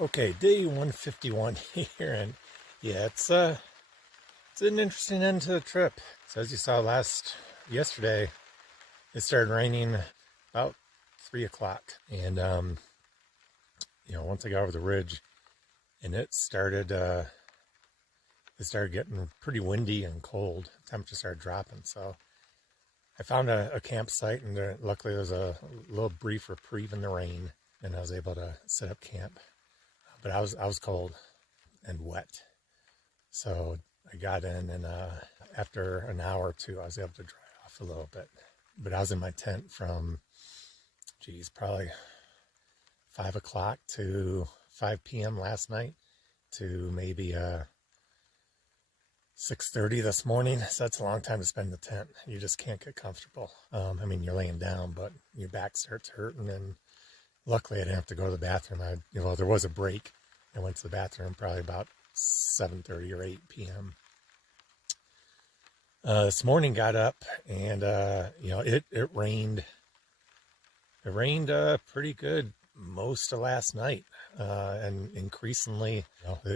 Okay, day 151 here, and yeah, it's an interesting end to the trip. So as you saw yesterday, it started raining about 3 o'clock, and once I got over the ridge, and it started getting pretty windy and cold. The temperature started dropping, so I found a campsite, and luckily there was a little brief reprieve in the rain, and I was able to set up camp. But I was cold and wet. So I got in, and after an hour or two, I was able to dry off a little bit. But I was in my tent from, probably 5 o'clock to 5 p.m. last night to maybe 6:30 this morning. So that's a long time to spend in the tent. You just can't get comfortable. I mean, you're laying down, but your back starts hurting. And luckily, I didn't have to go to the bathroom. There was a break. I went to the bathroom probably about 7:30 or 8 p.m. This morning, got up, and it rained. It rained pretty good most of last night, and increasingly,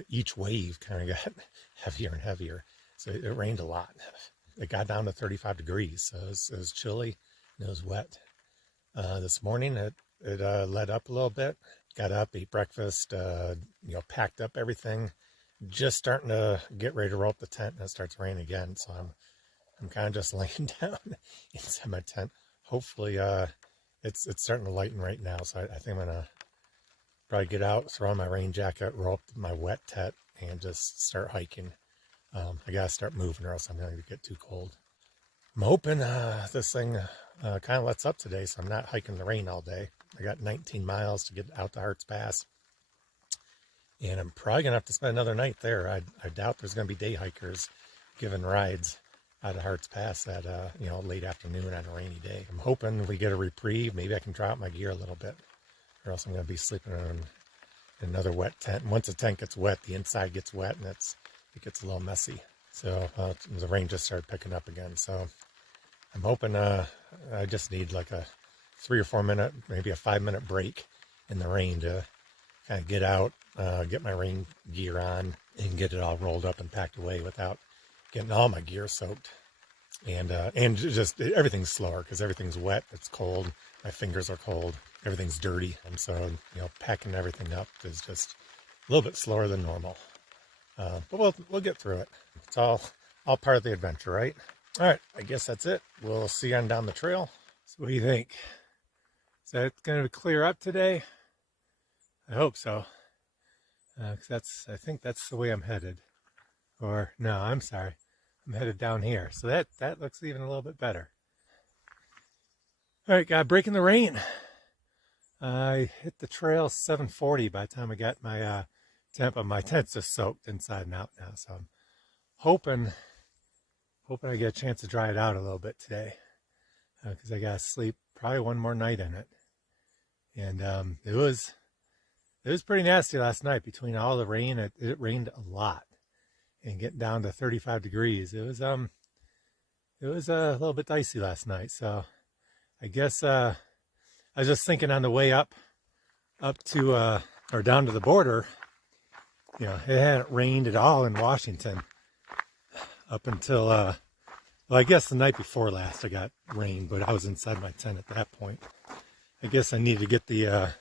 each wave kind of got heavier and heavier. So it rained a lot. It got down to 35 degrees, so it was chilly and it was wet. This morning, it let up a little bit. Got up, ate breakfast, packed up everything. Just starting to get ready to roll up the tent, and it starts raining again. So I'm kind of just laying down inside my tent. Hopefully, it's starting to lighten right now. So I think I'm gonna probably get out, throw on my rain jacket, roll up my wet tent, and just start hiking. I gotta start moving, or else I'm gonna get too cold. I'm hoping this thing kind of lets up today, so I'm not hiking the rain all day. I got 19 miles to get out to Hart's Pass, and I'm probably gonna have to spend another night there. I doubt there's gonna be day hikers giving rides out of Hart's Pass at late afternoon on a rainy day. I'm hoping we get a reprieve. Maybe I can dry out my gear a little bit, or else I'm gonna be sleeping in another wet tent. And once the tent gets wet, the inside gets wet, and it gets a little messy. So the rain just started picking up again. So I'm hoping I just need like a 3 or 4 minute, maybe a 5-minute break in the rain to kind of get out, get my rain gear on, and get it all rolled up and packed away without getting all my gear soaked. And just everything's slower because everything's wet, it's cold, my fingers are cold, everything's dirty. And so, packing everything up is just a little bit slower than normal. But we'll get through it. It's all part of the adventure, right? All right, I guess that's it. We'll see you on down the trail. So what do you think? Is that going to clear up today? I hope so. Because I think that's the way I'm headed. Or no, I'm sorry. I'm headed down here. So that looks even a little bit better. All right, got breaking the rain. I hit the trail 7:40 by the time I got my tent, but my tent's just soaked inside and out now. So I'm hoping I get a chance to dry it out a little bit today, because I gotta sleep probably one more night in it. And it was pretty nasty last night. Between all the rain, it rained a lot, and getting down to 35 degrees, it was a little bit dicey last night. So I guess I was just thinking on the way up to or down to the border, it hadn't rained at all in Washington up until well, I guess the night before last I got rain, but I was inside my tent at that point. I guess I need to get the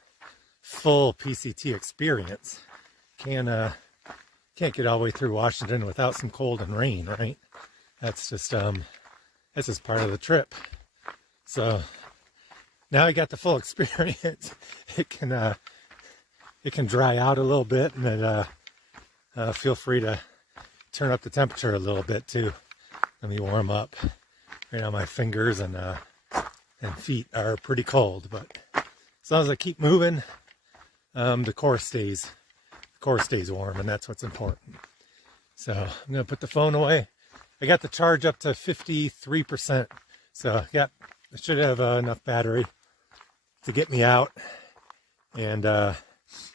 full PCT experience. Can't get all the way through Washington without some cold and rain, right? That's just part of the trip. So now I got the full experience. It can dry out a little bit, and then feel free to turn up the temperature a little bit too. Let me warm up. Right now my fingers and feet are pretty cold, but as long as I keep moving, the core stays warm, and that's what's important. So I'm gonna put the phone away. I got the charge up to 53%, so yeah, I should have enough battery to get me out and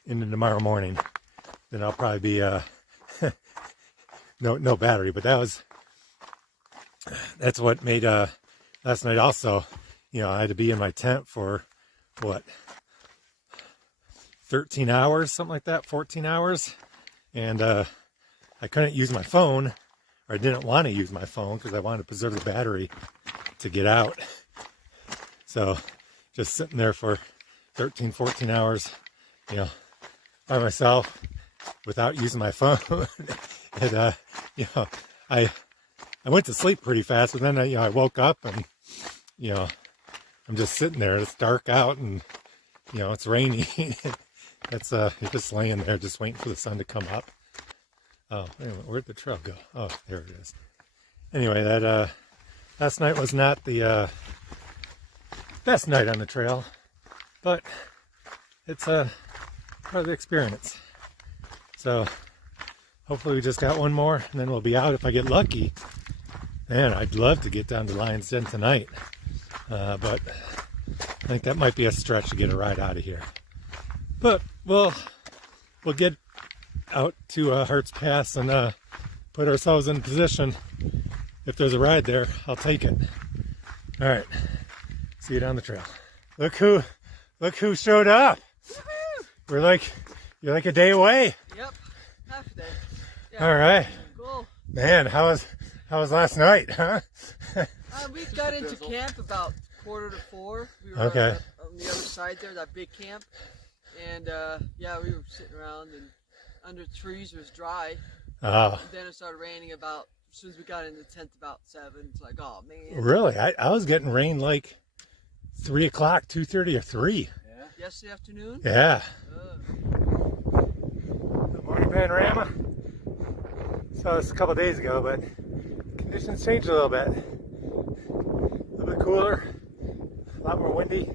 into tomorrow morning. Then I'll probably be no battery, but that's what made last night also. I had to be in my tent for what, 13 hours, something like that, 14 hours. And I couldn't use my phone, or I didn't want to use my phone because I wanted to preserve the battery to get out. So just sitting there for 13, 14 hours, you know, by myself without using my phone. And, you know, I went to sleep pretty fast, but then I woke up and, you know, I'm just sitting there. It's dark out and, you know, it's raining. It's you're just laying there, just waiting for the sun to come up. Oh, wait a minute, where'd the trail go? Oh, there it is. Anyway, that last night was not the best night on the trail, but it's part of the experience. So hopefully we just got one more, and then we'll be out if I get lucky. Man, I'd love to get down to Lion's Den tonight, but I think that might be a stretch to get a ride out of here. But we'll get out to Hart's Pass and put ourselves in position. If there's a ride there, I'll take it. All right, see you down the trail. Look who showed up. Woohoo! You're like a day away. Yep, half a day. Yeah. All right. Cool. Man, how was last night, huh? We got into camp about 3:45. We were okay. On the other side there, that big camp. And yeah, we were sitting around and under trees. It was dry. Oh. And then it started raining as soon as we got in the tent about 7. It's like, oh man. Really? I was getting rain like 3 o'clock, 2:30 or 3. Yeah. Yesterday afternoon? Yeah. Good morning, panorama. Saw this a couple days ago, but conditions changed a little bit. A little bit cooler, a lot more windy.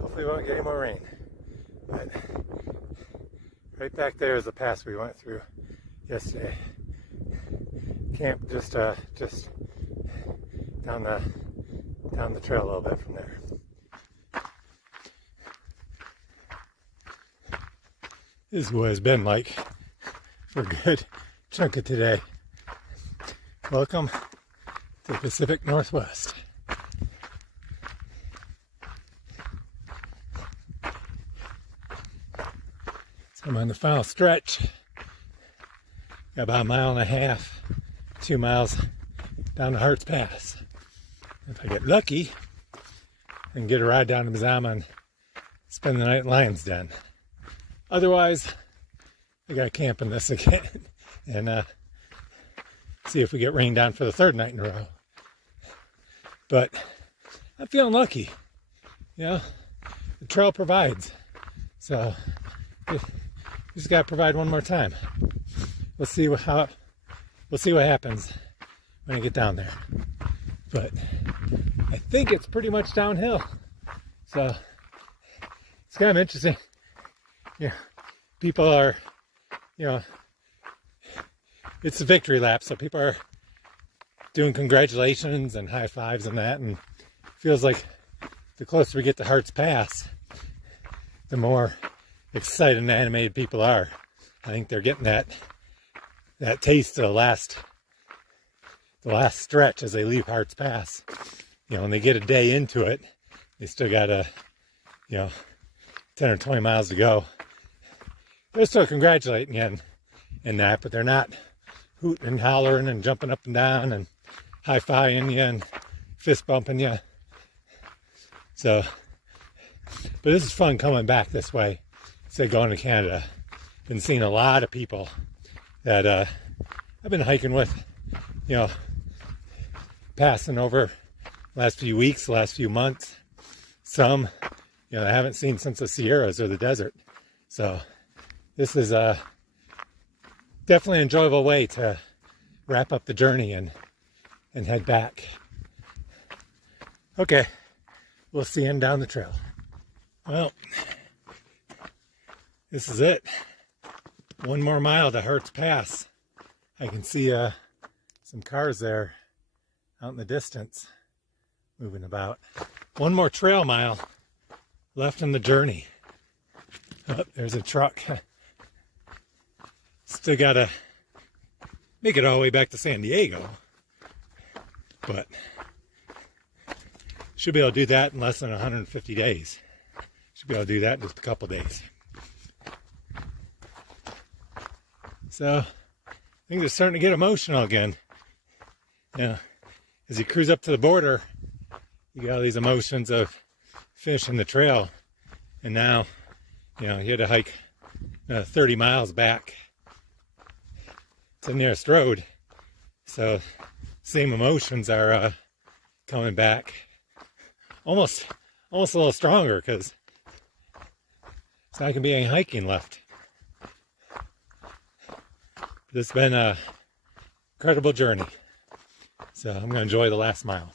Hopefully we won't get any more rain. But right back there is the pass we went through yesterday. Camp just down the trail a little bit from there. This is what it's been like for a good chunk of today. Welcome to the Pacific Northwest. So I'm on the final stretch. Got about 1.5 miles, 2 miles down to Hart's Pass. If I get lucky, I can get a ride down to Mazama and spend the night at Lion's Den. Otherwise, I gotta camp in this again and see if we get rained down for the 3rd night in a row. But I'm feeling lucky, you know. The trail provides, so just gotta provide one more time. We'll see what happens when I get down there. But I think it's pretty much downhill, so it's kind of interesting. Yeah, people are, you know, it's a victory lap, so people are doing congratulations and high fives and that, and it feels like the closer we get to Hart's Pass, the more excited and animated people are. I think they're getting that taste of the last stretch as they leave Hart's Pass. You know, when they get a day into it, they still got 10 or 20 miles to go. They're still congratulating you and that, but they're not hooting and hollering and jumping up and down and high-fiving you and fist bumping you. So, but this is fun coming back this way. Say going to Canada. Been seeing a lot of people that I've been hiking with, you know, passing over last few weeks, last few months. Some, you know, I haven't seen since the Sierras or the desert. So this is definitely an enjoyable way to wrap up the journey and head back. Okay, we'll see him down the trail. Well, this is it. 1 more mile to Hart's Pass. I can see some cars there out in the distance moving about. 1 more trail mile left in the journey. Oh, there's a truck. Still gotta make it all the way back to San Diego, but should be able to do that in less than 150 days. Should be able to do that in just a couple days. So things are starting to get emotional again. As you cruise up to the border, you got all these emotions of finishing the trail, and now, you had to hike 30 miles back to the nearest road. So same emotions are coming back, almost a little stronger, because it's not going to be any hiking left. This has been an incredible journey. So I'm going to enjoy the last mile.